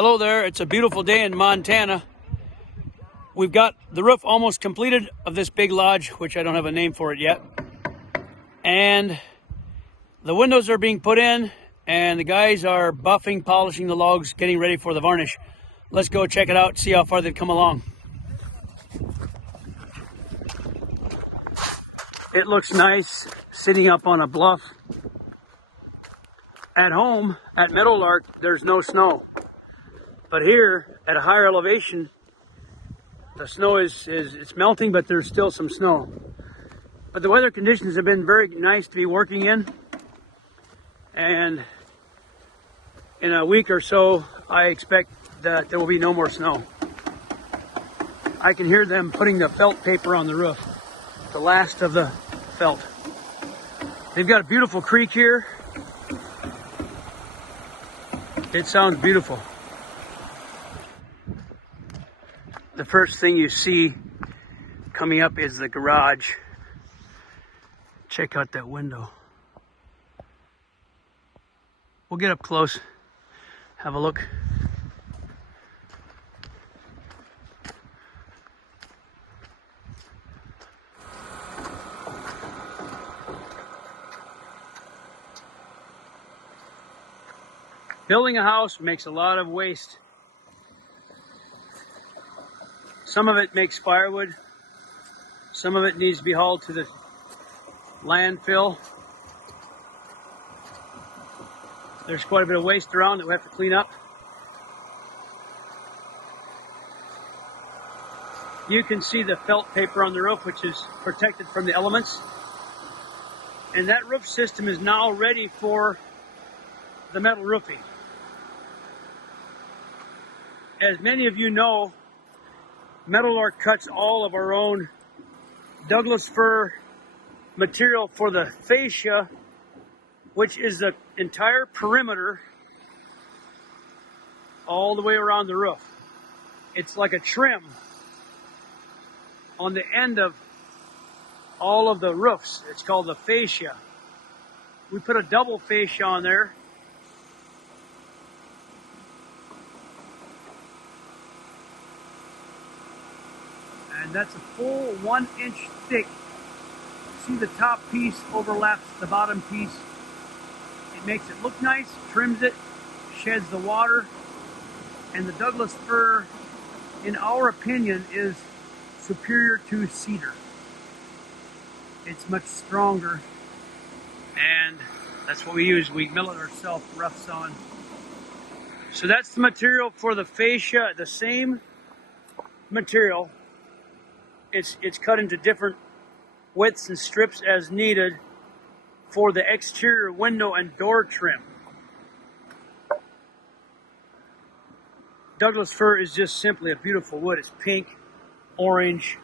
Hello there, it's a beautiful day in Montana. We've got the roof almost completed of this big lodge, which I don't have a name for it yet. And the windows are being put in, and the guys are buffing, polishing the logs, getting ready for the varnish. Let's go check it out, see how far they've come along. It looks nice sitting up on a bluff. At home, at Meadowlark, there's no snow. But here, at a higher elevation, the snow it's melting, but there's still some snow. But the weather conditions have been very nice to be working in. And in a week or so, I expect that there will be no more snow. I can hear them putting the felt paper on the roof, the last of the felt. They've got a beautiful creek here. It sounds beautiful. The first thing you see coming up is the garage. Check out that window. We'll get up close, have a look. Building a house makes a lot of waste. Some of it makes firewood. Some of it needs to be hauled to the landfill. There's quite a bit of waste around that we have to clean up. You can see the felt paper on the roof, which is protected from the elements. And that roof system is now ready for the metal roofing. As many of you know, Meadowlark cuts all of our own Douglas fir material for the fascia, which is the entire perimeter all the way around the roof. It's like a trim on the end of all of the roofs. It's called the fascia. We put a double fascia on there. And that's a full 1 inch thick. See, the top piece overlaps the bottom piece. It makes it look nice, trims it, sheds the water. And the Douglas fir, in our opinion, is superior to cedar. It's much stronger. And that's what we use. We mill it ourselves, rough sawn. So that's the material for the fascia, the same material. It's cut into different widths and strips as needed for the exterior window and door trim. Douglas fir is just simply a beautiful wood. It's pink, orange,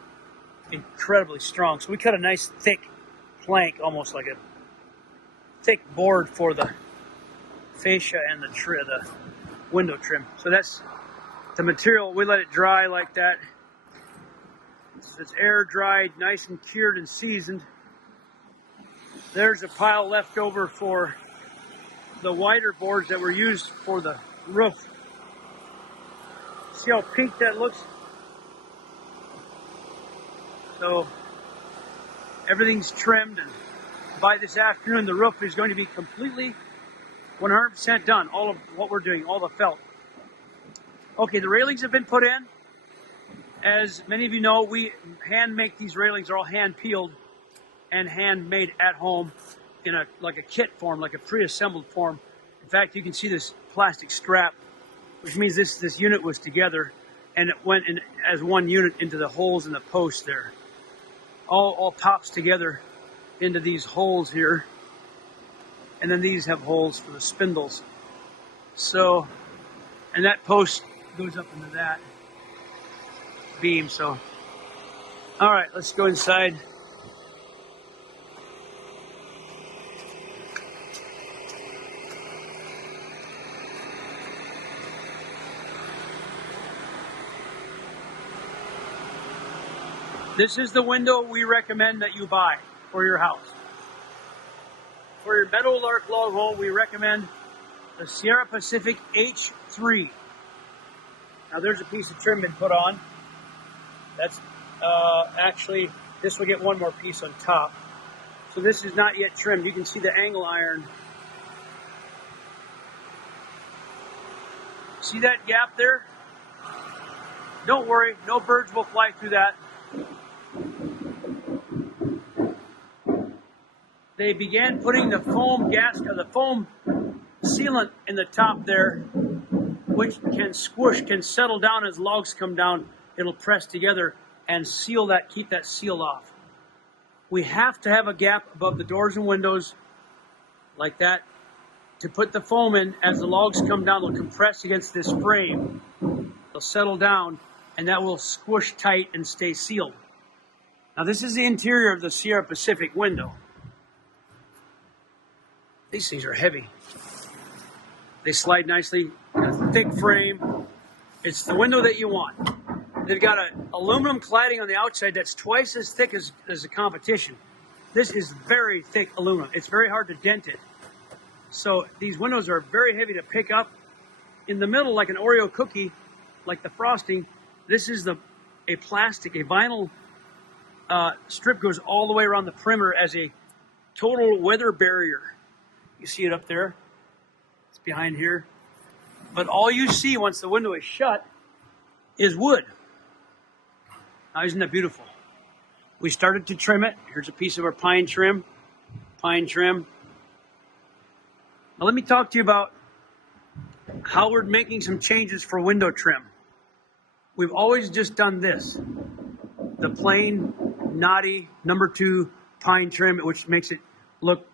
incredibly strong. So we cut a nice thick plank, almost like a thick board for the fascia and the window trim. So that's the material. We let it dry like that. It's air dried, nice and cured and seasoned. There's a pile left over for the wider boards that were used for the roof. See how pink that looks? So everything's trimmed, and by this afternoon the roof is going to be completely 100% done. All of what we're doing, all the felt. Okay, the railings have been put in. As many of you know, we hand make these railings. They're all hand peeled and hand made at home in like a kit form, like a pre-assembled form. In fact, you can see this plastic strap, which means this unit was together and it went in as one unit into the holes in the post there. All pops together into these holes here. And then these have holes for the spindles. So, and that post goes up into that beam. So, all right, let's go inside. This is the window we recommend that you buy for your house. For your Meadowlark Log home, we recommend the Sierra Pacific H3. Now there's a piece of trim been put on. That's actually, this will get one more piece on top. So this is not yet trimmed. You can see the angle iron. See that gap there? Don't worry, no birds will fly through that. They began putting the foam the foam sealant in the top there, which can squish, can settle down as logs come down. It'll press together and seal that, keep that seal off. We have to have a gap above the doors and windows like that to put the foam in. As the logs come down, they'll compress against this frame. They'll settle down, and that will squish tight and stay sealed. Now this is the interior of the Sierra Pacific window. These things are heavy. They slide nicely, a thick frame. It's the window that you want. They've got an aluminum cladding on the outside that's twice as thick as the competition. This is very thick aluminum. It's very hard to dent it. So these windows are very heavy to pick up. In the middle, like an Oreo cookie, like the frosting, this is a plastic, a vinyl strip goes all the way around the perimeter as a total weather barrier. You see it up there. It's behind here. But all you see once the window is shut is wood. Now, isn't that beautiful? We started to trim it. Here's a piece of our pine trim. Pine trim. Now, let me talk to you about how we're making some changes for window trim. We've always just done this. The plain, knotty, number 2 pine trim, which makes it look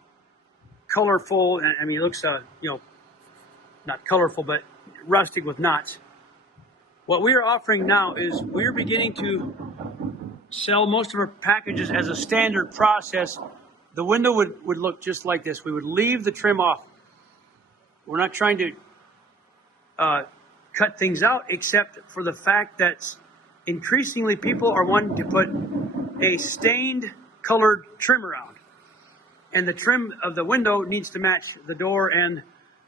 colorful. And I mean, it looks, not colorful, but rustic with knots. What we are offering now is we're beginning to sell most of our packages as a standard process. The window would look just like this. We would leave the trim off. We're not trying to cut things out, except for the fact that increasingly people are wanting to put a stained colored trim around. And the trim of the window needs to match the door and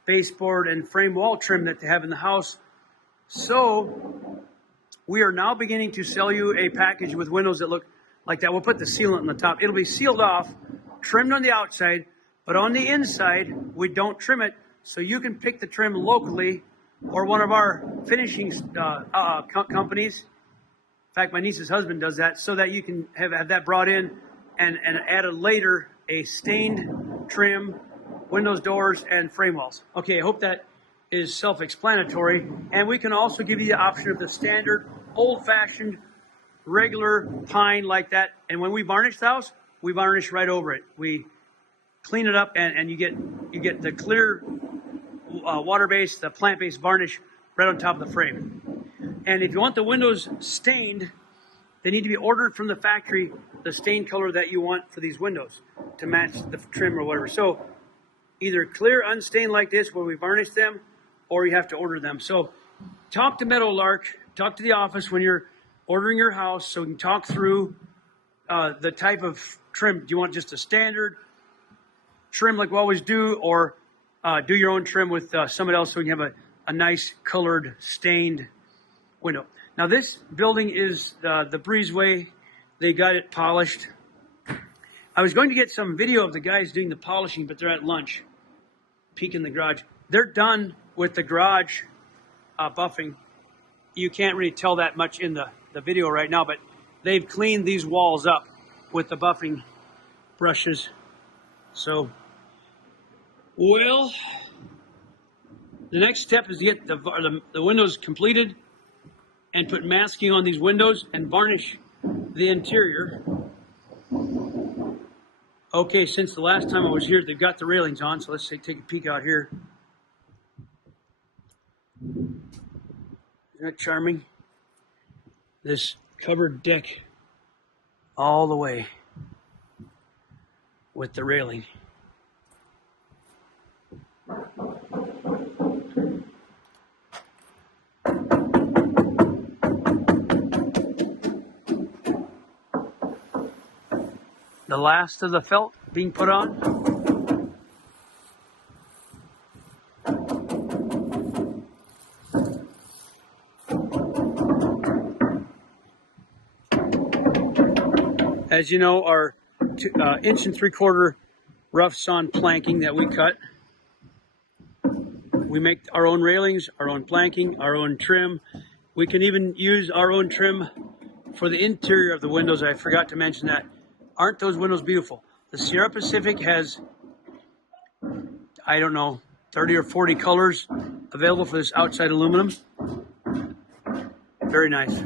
baseboard and frame wall trim that they have in the house. So we are now beginning to sell you a package with windows that look like that. We'll put the sealant on the top. It'll be sealed off, trimmed on the outside, but on the inside, we don't trim it. So you can pick the trim locally or one of our finishing companies. In fact, my niece's husband does that, so that you can have that brought in and add later a stained trim, windows, doors, and frame walls. Okay, I hope that is self-explanatory. And we can also give you the option of the standard, old-fashioned, regular pine like that. And when we varnish the house, we varnish right over it. We clean it up, and you get the clear water-based, the plant-based varnish right on top of the frame. And if you want the windows stained, they need to be ordered from the factory, the stain color that you want for these windows to match the trim or whatever. So either clear, unstained like this, where we varnish them, or you have to order them. So talk to Meadowlark, talk to the office when you're ordering your house, so we can talk through the type of trim. Do you want just a standard trim like we always do, or do your own trim with someone else so we can have a nice colored stained window? Now this building is the breezeway. They got it polished. I was going to get some video of the guys doing the polishing, but they're at lunch. Peek in the garage. They're done with the garage buffing. You can't really tell that much in the video right now, but they've cleaned these walls up with the buffing brushes. So, well, the next step is to get the windows completed and put masking on these windows and varnish the interior. Okay, since the last time I was here, they've got the railings on, so let's take a peek out here. Isn't that charming? This covered deck all the way with the railing. The last of the felt being put on. As you know, our 1.75" rough sawn planking that we cut. We make our own railings, our own planking, our own trim. We can even use our own trim for the interior of the windows. I forgot to mention that. Aren't those windows beautiful? The Sierra Pacific has, I don't know, 30 or 40 colors available for this outside aluminum. Very nice.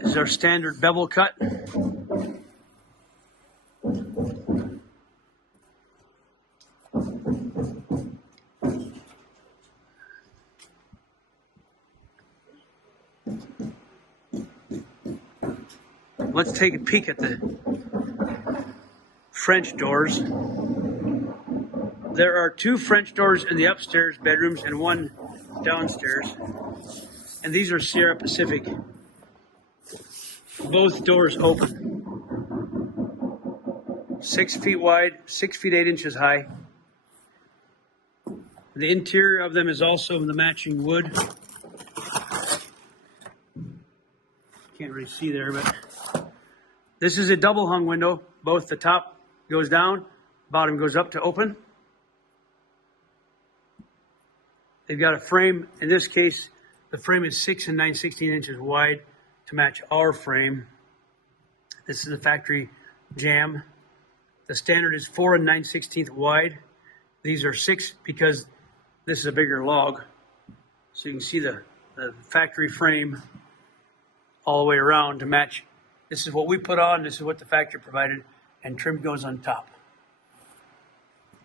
This is our standard bevel cut. Let's take a peek at the French doors. There are 2 French doors in the upstairs bedrooms and 1 downstairs. And these are Sierra Pacific. Both doors open. 6 feet wide, 6 feet 8 inches high. The interior of them is also the matching wood. Can't really see there, but this is a double hung window. Both the top goes down, bottom goes up to open. They've got a frame. In this case, the frame is 6 9/16 inches wide to match our frame. This is the factory jam. The standard is 4 9/16 wide. These are 6 because this is a bigger log. So you can see the factory frame all the way around to match. This is what we put on, this is what the factory provided, and trim goes on top.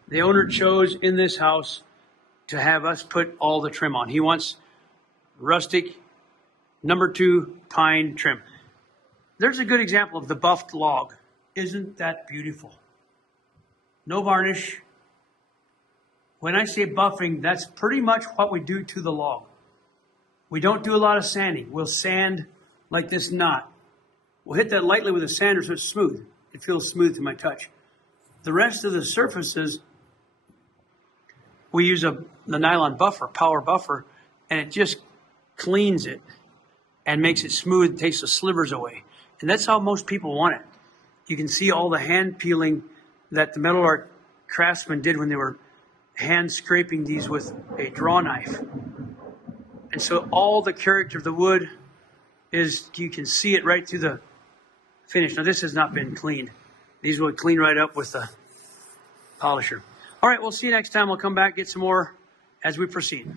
The owner chose in this house to have us put all the trim on. He wants rustic #2 pine trim. There's a good example of the buffed log. Isn't that beautiful? No varnish. When I say buffing, that's pretty much what we do to the log. We don't do a lot of sanding. We'll sand like this knot. We'll hit that lightly with a sander so it's smooth. It feels smooth to my touch. The rest of the surfaces, we use the nylon buffer, power buffer, and it just cleans it and makes it smooth, takes the slivers away. And that's how most people want it. You can see all the hand peeling that the Meadowlark craftsmen did when they were hand scraping these with a draw knife. And so all the character of the wood is, you can see it right through the finish. Now this has not been cleaned. These will clean right up with the polisher. All right, we'll see you next time. We'll come back, get some more as we proceed.